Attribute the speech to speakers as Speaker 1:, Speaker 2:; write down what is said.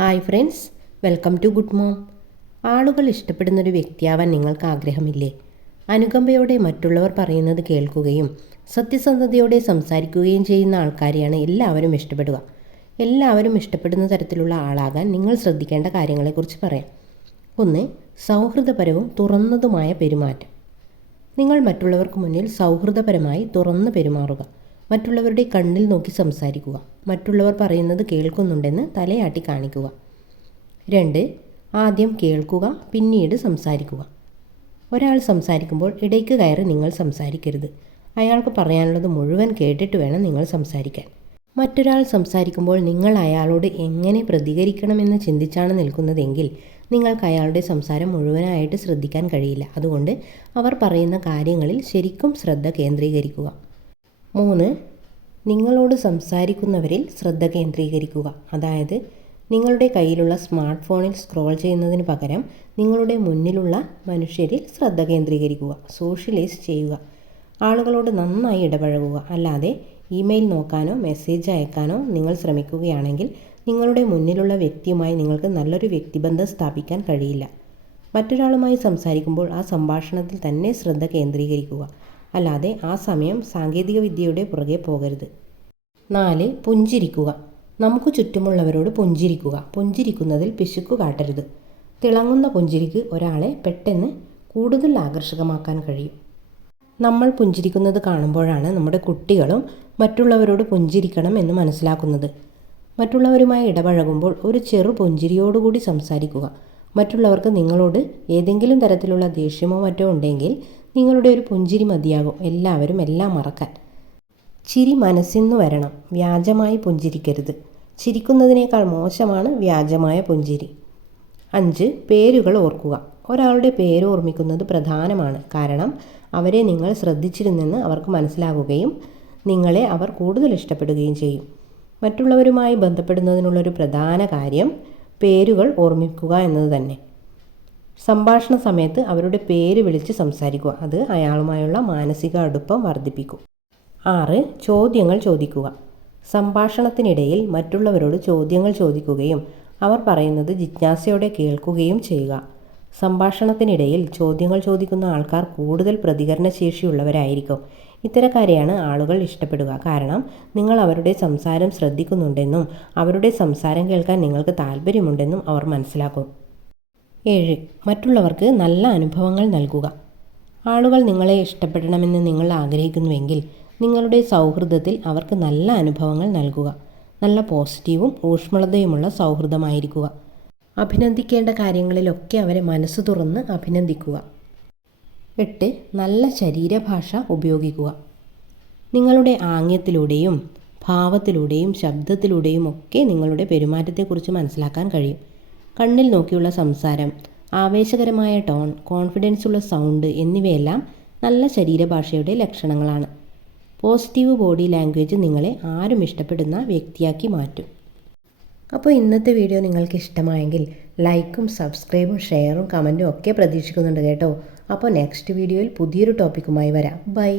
Speaker 1: Hi friends welcome to good mom ആളുകൾ ഇഷ്ടപ്പെടുന്നൊരു വ്യക്തിയാവാൻ നിങ്ങൾക്ക് ആഗ്രഹമില്ലേ? അനുകമ്പയോടെ മറ്റുള്ളവർ പറയുന്നത് കേൾക്കുകയും സത്യസന്ധതയോടെ സംസാരിക്കുകയും ചെയ്യുന്ന ആൾക്കാരെയാണ് എല്ലാവരും ഇഷ്ടപ്പെടുക. എല്ലാവരും ഇഷ്ടപ്പെടുന്ന തരത്തിലുള്ള ആളാകാൻ നിങ്ങൾ ശ്രദ്ധിക്കേണ്ട കാര്യങ്ങളെക്കുറിച്ച് പറയാം. ഒന്ന് സൗഹൃദപരവും തുറന്നതുമായ പെരുമാറ്റം. നിങ്ങൾ മറ്റുള്ളവർക്ക് മുന്നിൽ സൗഹൃദപരമായി തുറന്നു പെരുമാറുക. മറ്റുള്ളവരുടെ കണ്ണിൽ നോക്കി സംസാരിക്കുക. മറ്റുള്ളവർ പറയുന്നത് കേൾക്കുന്നുണ്ടെന്ന് തലയാട്ടി കാണിക്കുക. രണ്ട് ആദ്യം കേൾക്കുക പിന്നീട് സംസാരിക്കുക. ഒരാൾ സംസാരിക്കുമ്പോൾ ഇടയ്ക്ക് കയറി നിങ്ങൾ സംസാരിക്കരുത്. അയാൾക്ക് പറയാനുള്ളത് മുഴുവൻ കേട്ടിട്ട് വേണം നിങ്ങൾ സംസാരിക്കാൻ. മറ്റൊരാൾ സംസാരിക്കുമ്പോൾ നിങ്ങൾ അയാളോട് എങ്ങനെ പ്രതികരിക്കണമെന്ന് ചിന്തിച്ചാണ് നിൽക്കുന്നതെങ്കിൽ നിങ്ങൾക്ക് അയാളുടെ സംസാരം മുഴുവനായിട്ട് ശ്രദ്ധിക്കാൻ കഴിയില്ല. അതുകൊണ്ട് അവർ പറയുന്ന കാര്യങ്ങളിൽ ശരിക്കും ശ്രദ്ധ കേന്ദ്രീകരിക്കുക. മൂന്ന് നിങ്ങളോട് സംസാരിക്കുന്നവരിൽ ശ്രദ്ധ കേന്ദ്രീകരിക്കുക. അതായത് നിങ്ങളുടെ കയ്യിലുള്ള സ്മാർട്ട് ഫോണിൽ സ്ക്രോൾ ചെയ്യുന്നതിന് പകരം നിങ്ങളുടെ മുന്നിലുള്ള മനുഷ്യരിൽ ശ്രദ്ധ കേന്ദ്രീകരിക്കുക. സോഷ്യലൈസ് ചെയ്യുക. ആളുകളോട് നന്നായി ഇടപഴകുക. അല്ലാതെ ഇമെയിൽ നോക്കാനോ മെസ്സേജ് അയക്കാനോ നിങ്ങൾ ശ്രമിക്കുകയാണെങ്കിൽ നിങ്ങളുടെ മുന്നിലുള്ള വ്യക്തിയുമായി നിങ്ങൾക്ക് നല്ലൊരു വ്യക്തിബന്ധം സ്ഥാപിക്കാൻ കഴിയില്ല. മറ്റൊരാളുമായി സംസാരിക്കുമ്പോൾ ആ സംഭാഷണത്തിൽ തന്നെ ശ്രദ്ധ കേന്ദ്രീകരിക്കുക. അല്ലാതെ ആ സമയം സാങ്കേതിക വിദ്യയുടെ പുറകെ പോകരുത്. നാല് പുഞ്ചിരിക്കുക. നമുക്ക് ചുറ്റുമുള്ളവരോട് പുഞ്ചിരിക്കുക. പുഞ്ചിരിക്കുന്നതിൽ പിശുക്കു കാട്ടരുത്. തിളങ്ങുന്ന പുഞ്ചിരിക്ക് ഒരാളെ പെട്ടെന്ന് കൂടുതൽ ആകർഷകമാക്കാൻ കഴിയും. നമ്മൾ പുഞ്ചിരിക്കുന്നത് കാണുമ്പോഴാണ് നമ്മുടെ കുട്ടികളും മറ്റുള്ളവരോട് പുഞ്ചിരിക്കണം എന്ന് മനസ്സിലാക്കുന്നത്. മറ്റുള്ളവരുമായി ഇടപഴകുമ്പോൾ ഒരു ചെറു പുഞ്ചിരിയോടുകൂടി സംസാരിക്കുക. മറ്റുള്ളവർക്ക് നിങ്ങളോട് ഏതെങ്കിലും തരത്തിലുള്ള ദേഷ്യമോ മറ്റോ ഉണ്ടെങ്കിൽ നിങ്ങളുടെ ഒരു പുഞ്ചിരി മതിയാകും എല്ലാവരും എല്ലാം മറക്കാൻ. ചിരി മനസ്സിന്ന് വരണം. വ്യാജമായി പുഞ്ചിരിക്കരുത്. ചിരിക്കുന്നതിനേക്കാൾ മോശമാണ് വ്യാജമായ പുഞ്ചിരി. അഞ്ച് പേരുകൾ ഓർക്കുക. ഒരാളുടെ പേര് ഓർമ്മിക്കുന്നത് പ്രധാനമാണ്. കാരണം അവരെ നിങ്ങൾ ശ്രദ്ധിച്ചിരുന്നെന്ന് അവർക്ക് മനസ്സിലാവുകയും നിങ്ങളെ അവർ കൂടുതൽ ഇഷ്ടപ്പെടുകയും ചെയ്യും. മറ്റുള്ളവരുമായി ബന്ധപ്പെടുന്നതിനുള്ളൊരു പ്രധാന കാര്യം പേരുകൾ ഓർമ്മിക്കുക എന്നത് തന്നെ. സംഭാഷണ സമയത്ത് അവരുടെ പേര് വിളിച്ച് സംസാരിക്കുക. അത് അയാളുമായുള്ള മാനസിക അടുപ്പം വർദ്ധിപ്പിക്കും. ആറ് ചോദ്യങ്ങൾ ചോദിക്കുക. സംഭാഷണത്തിനിടയിൽ മറ്റുള്ളവരോട് ചോദ്യങ്ങൾ ചോദിക്കുകയും അവർ പറയുന്നത് ജിജ്ഞാസയോടെ കേൾക്കുകയും ചെയ്യുക. സംഭാഷണത്തിനിടയിൽ ചോദ്യങ്ങൾ ചോദിക്കുന്ന ആൾക്കാർ കൂടുതൽ പ്രതികരണശേഷിയുള്ളവരായിരിക്കും. ഇത്തരക്കാരെയാണ് ആളുകൾ ഇഷ്ടപ്പെടുക. കാരണം നിങ്ങൾ അവരുടെ സംസാരം ശ്രദ്ധിക്കുന്നുണ്ടെന്നും അവരുടെ സംസാരം കേൾക്കാൻ നിങ്ങൾക്ക് താല്പര്യമുണ്ടെന്നും അവർ മനസ്സിലാക്കും. ഏഴ്. മറ്റുള്ളവർക്ക് നല്ല അനുഭവങ്ങൾ നൽകുക. ആളുകൾ നിങ്ങളെ ഇഷ്ടപ്പെടണമെന്ന് നിങ്ങൾ ആഗ്രഹിക്കുന്നുവെങ്കിൽ നിങ്ങളുടെ സൗഹൃദത്തിൽ അവർക്ക് നല്ല അനുഭവങ്ങൾ നൽകുക. നല്ല പോസിറ്റീവും ഊഷ്മളതയുമുള്ള സൗഹൃദമായിരിക്കുക. അഭിനന്ദിക്കേണ്ട കാര്യങ്ങളിലൊക്കെ അവരെ മനസ്സ് തുറന്ന് അഭിനന്ദിക്കുക. എട്ട്. നല്ല ശരീരഭാഷ ഉപയോഗിക്കുക. നിങ്ങളുടെ ആംഗ്യത്തിലൂടെയും ഭാവത്തിലൂടെയും ശബ്ദത്തിലൂടെയും ഒക്കെ നിങ്ങളുടെ പെരുമാറ്റത്തെക്കുറിച്ച് മനസ്സിലാക്കാൻ കഴിയും. കണ്ണിൽ നോക്കിയുള്ള സംസാരം ആവേശകരമായ ടോൺ കോൺഫിഡൻസ് ഉള്ള സൗണ്ട് എന്നിവയെല്ലാം നല്ല ശരീരഭാഷയുടെ ലക്ഷണങ്ങളാണ്. പോസിറ്റീവ് ബോഡി ലാംഗ്വേജ് നിങ്ങളെ ആരും ഇഷ്ടപ്പെടുന്ന വ്യക്തിയാക്കി മാറ്റും. അപ്പോൾ ഇന്നത്തെ വീഡിയോ നിങ്ങൾക്ക് ഇഷ്ടമായെങ്കിൽ ലൈക്കും സബ്സ്ക്രൈബും ഷെയറും കമന്റും ഒക്കെ പ്രതീക്ഷിക്കുന്നുണ്ട് കേട്ടോ. അപ്പോൾ നെക്സ്റ്റ് വീഡിയോയിൽ പുതിയൊരു ടോപ്പിക്കുമായി വരാം. ബൈ.